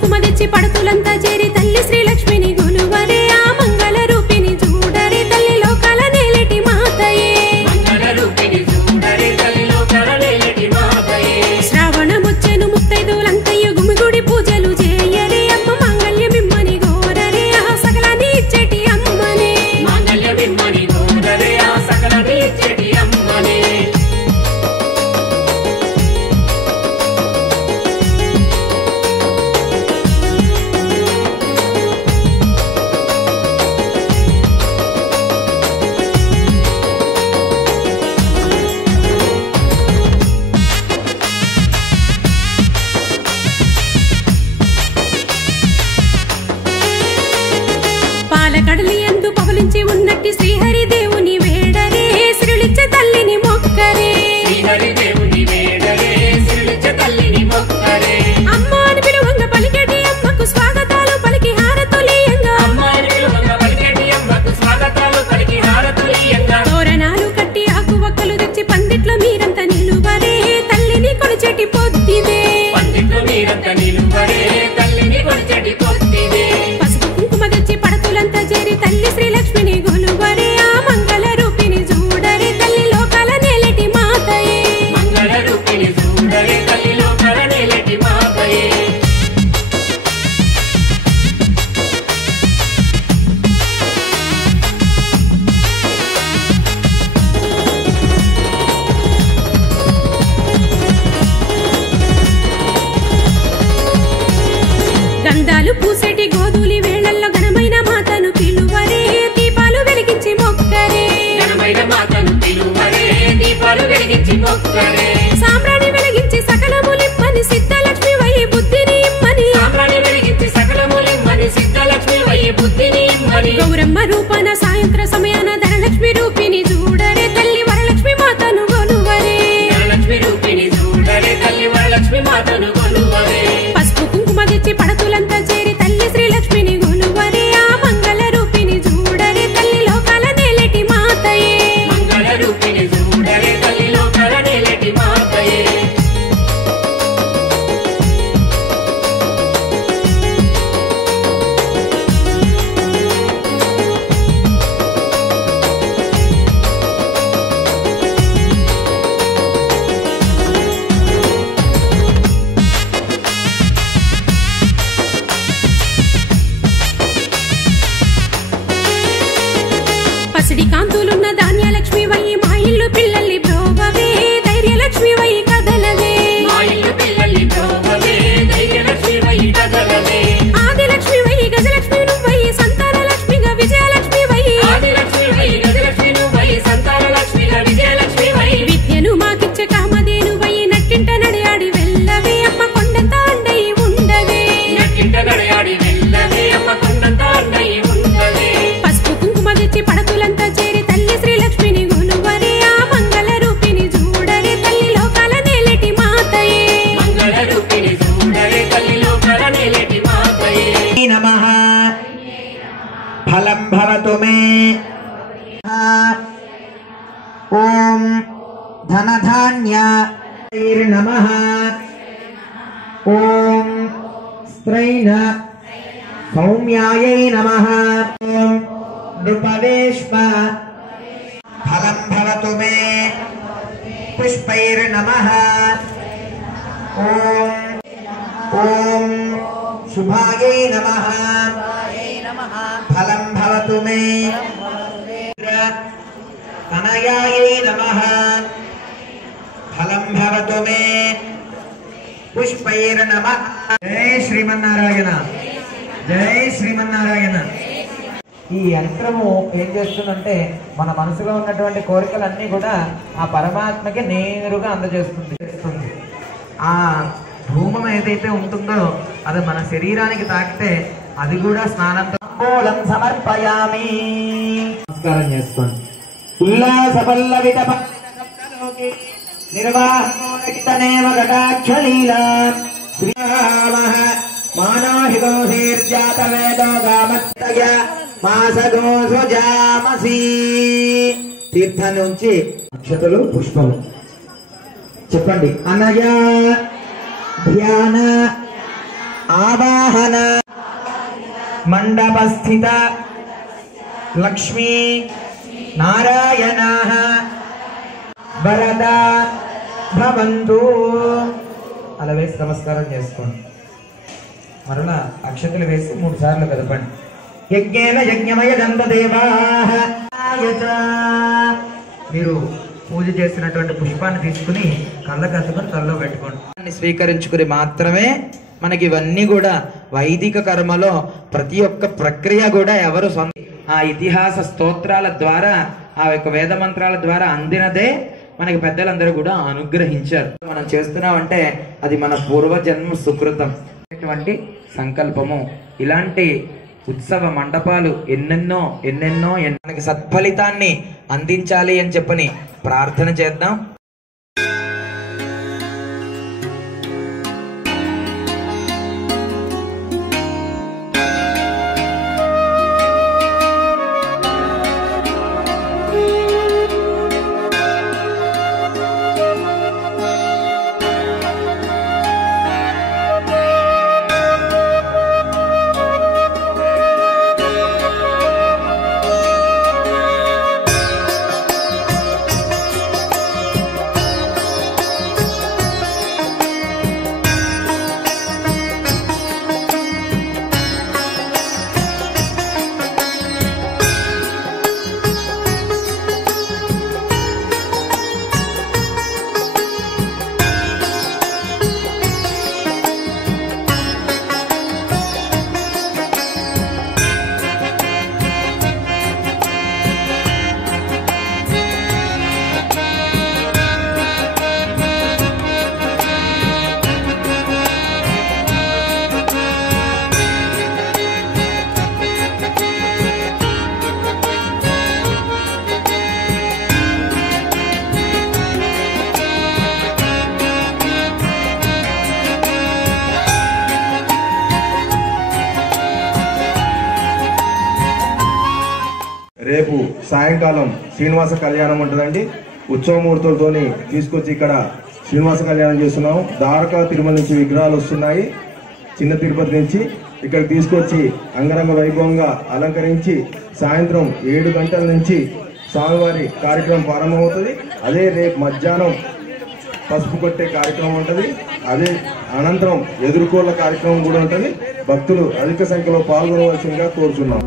కుంకుమ తెచ్చి పడుతులంతా చేరి తల్లి శ్రీలక్ష్మిని గొలువరే ఆ మంగళ రూపిని చూడరే తల్లి లోకాల నేలటి మాతయే మంగళ రూపిని చూడరే తల్లి లోకాల నేలటి మాతయే శ్రావణమొచ్చెను ముత్తైదులంతయ్య గుమిగుడి పూజలు చేయరే అమ్మ మాంగళ్యమిమ్మని గోరరే ఆ సకలాన్ని ఇచ్చేటి అమ్మనే మాంగళ్యమిమ్మని గోరరే ఆ సకలాన్ని ఇచ్చేటి అమ్మనే పాలకడలి ఎందు పవలించి ఉన్నట్టి శ్రీహరి దేవుని వేడరే శ్రీలిచ్చ తల్లిని మొక్కరే శ్రీహరి దేవుని వేడరే శ్రీలిచ్చ తల్లిని మొక్కరే అమ్మ అని పిలువంగ పలికేటి అమ్మకు స్వాగతాలు పలికి హారతులీయంగా అమ్మ అని పిలువంగ పలికేటి అమ్మకు స్వాగతాలు పలికి హారతులీయంగా తోరణాలు కట్టి ఆకు వక్కలు తెచ్చి పందిట్లో మీరంతా నిలువరే తల్లిని కొలిచెటి పొద్దిదే పందిట్లో మీరంతా నిలువరే తల్లిని కొలిచెటి పొద్దిదే పసుపు కుంకుమ తెచ్చి పడతులంతా చేరి తల్లి శ్రీలక్ష్మిని గొలువరే ఆ మంగళ రూపిని చూడరే తల్లి లోకాల నేలటి మాతయే మంగళ రూపిని చూడరే తల్లి లోకాల నేలటి మాతయే గంధాలు పూసేటి గోధులి వేళల్లో ఘనమైన మాతను పిలువరే దీపాలు వెలిగించి మొక్కరే ఘనమైన మాతను పిలువరే దీపాలు వెలిగించి మొక్కరే సాంబ్రాణి వెలిగించి సకలములిమ్మని సిద్ధలక్ష్మి వై బుద్ధిని ఇమ్మని సాంబ్రాణి వెలిగించి సకలములిమ్మని సిద్ధలక్ష్మి వై బుద్ధిని ఇమ్మని గౌరమ్మ రూపన సాయంత్ర సమయాన ధనలక్ష్మి రూపిని చూడరే తల్లి వరలక్ష్మి మాతను గొలువరే ధనలక్ష్మి రూపిని చూడరే తల్లి వరలక్ష్మి మాతను కొలువరే పసుపు కుంకుమ తెచ్చి పడతులంతా చేరి తల్లి శ్రీలక్ష్మిని గొలువరే ఆ మంగళ రూపిని చూడరే తల్లి లోకాల నేలటి మాతయే మంగళ రూపిని చూడరే తల్లి లోకాల నేలటి మాతయే పసిడి కాంతులున్న ధాన్యలక్ష్మి వై మా ఇల్లు పిల్లల్ని బ్రోవవే ధైర్యలక్ష్మి వై కదలవే మా ఇల్లు పిల్లల్ని బ్రోవవే ధైర్యలక్ష్మి వై కదలవే ఆదిలక్ష్మి వై గజలక్ష్మి నువ్వై సంతానలక్ష్మిగా విజయలక్ష్మి వై ఆదిలక్ష్మి వై గజలక్ష్మి నువ్వై సంతానలక్ష్మిగా విజయలక్ష్మి వై విద్యను మాకిచ్చే కామధేను వై నట్టింట నడయాడి వెళ్ళవే అమ్మ కొండంత అండై ఉండవే నట్టింట నడయాడి వెళ్ళవే అమ్మ కొండంత అండై ఉండవే పసుపు కుంకుమ తెచ్చి పడతులంతా చేరి తల్లి శ్రీలక్ష్మిని గొలువరే ఆ మంగళ రూపిని చూడరే తల్లి లోకాల నేలటి మాతయే మంగళ రూపిని చూడరే తల్లి లోకాల నేలటి మాతయే నమః ఫలం భవతు మే ఓం ధనధాన్య నమః ఓం స్త్రైణ సౌమ్యాయై నమః ఓం నృపవేష్మ ఫలం భవతు మే పుష్పైర్నమః ఓం ఓం శుభాయై నమః ఫలం భవతు మే తనయాయై నమః ఫలం భవతు మే పుష్పైర్నమః జై శ్రీమన్నారాయణ జై శ్రీమన్నారాయణ ఈ యంత్రము ఏం చేస్తుందంటే మన మనసులో ఉన్నటువంటి కోరికలన్నీ కూడా ఆ పరమాత్మకి నేరుగా అందజేస్తుంది. ఆ ధూమం ఏదైతే ఉంటుందో అది మన శరీరానికి తాకితే అది కూడా స్నానంతో మూలం సమర్పయామి. నమస్కారం చేసుకోండి. ఉల్లాస పల్లవిత నిర్వాహనేవ ఘటాక్షలీలా శ్రీరామః మానోహిగోహీర్జాత వేదో గామత్తయ మాసగోసు జామసి. తీర్థాన్ని ఉంచి అక్షతలు పుష్పము చెప్పండి. అనయ ధ్యాన ఆవాహ వాహన మండపస్థిత లక్ష్మీ నారాయణ వరద భవంతు. అలా వేసి నమస్కారం చేసుకోండి. మరలా అక్షతలు వేసి 3 సార్లు కదపండి. యజ్ఞేన యజ్ఞమయ గంధదేవాః. మీరు పూజ చేసినటువంటి పుష్పాన్ని తీసుకుని కళ్ళకు అద్దుకొని తలలో పెట్టుకోండి. స్వీకరించుకుని మాత్రమే మనకి ఇవన్నీ కూడా వైదిక కర్మలో ప్రతి ఒక్క ప్రక్రియ కూడా ఎవరు ఆ ఇతిహాస స్తోత్రాల ద్వారా ఆ యొక్క వేద మంత్రాల ద్వారా అందినదే మనకి పెద్దలందరూ కూడా అనుగ్రహించారు. మనం చేస్తున్నామంటే అది మన పూర్వజన్మ సుకృతం అటువంటి సంకల్పము. ఇలాంటి ఉత్సవ మండపాలు ఎన్నెన్నో మనకి సత్ఫలితాన్ని అందించాలి అని చెప్పని ప్రార్థన చేద్దాం. రేపు సాయంకాలం శ్రీనివాస కళ్యాణం ఉంటుందండి. ఉత్సవమూర్తులతో తీసుకొచ్చి ఇక్కడ శ్రీనివాస కళ్యాణం చేస్తున్నాము. ద్వారకా తిరుమల నుంచి విగ్రహాలు వస్తున్నాయి. చిన్న తిరుపతి నుంచి ఇక్కడ తీసుకొచ్చి అంగరంగ వైభవంగా అలంకరించి సాయంత్రం 7 గంటల నుంచి స్వామివారి కార్యక్రమం ప్రారంభమవుతుంది. అదే రేపు మధ్యాహ్నం పసుపు కొట్టే కార్యక్రమం ఉంటుంది. అదే అనంతరం ఎదుర్కోళ్ల కార్యక్రమం కూడా ఉంటుంది. భక్తులు అధిక సంఖ్యలో పాల్గొనవలసిందిగా కోరుచున్నాం.